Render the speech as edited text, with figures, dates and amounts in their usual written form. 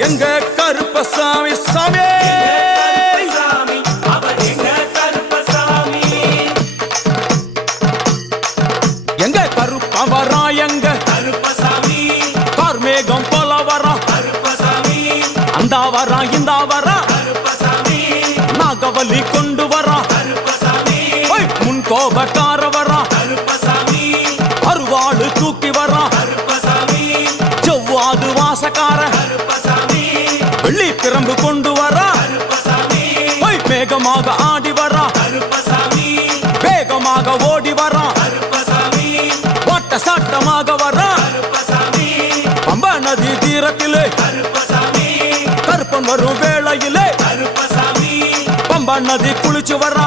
எங்க கருப்பசாமி சாமி எங்க கருப்பா வரா எங்க கருப்பசாமி கார்மேகம் போல வரா கருப்பசாமி அந்த வரா இந்த வரா கருப்பசாமி நாகவலி கொண்டு வரா கருப்பசாமி முன் கோபக்கார வரா கருப்பசாமி அருவாளு தூக்கி வரா கருப்பசாமி செவ்வாது வாசக்கார கருப்பசாமி வெள்ளி பிரம்பு கொண்டு வரா கருப்பசாமி வேகமாக ஆடி வரா கருப்பசாமி வேகமாக ஓடி வரா கருப்பசாமி ஓட்ட சாட்டமாக வரா கருப்பசாமி பம்பா நதி தீரத்திலே கருப்பசாமி கருப்பன் வரும் வேளையிலே கருப்பசாமி பம்பா நதி குளிச்சு வரா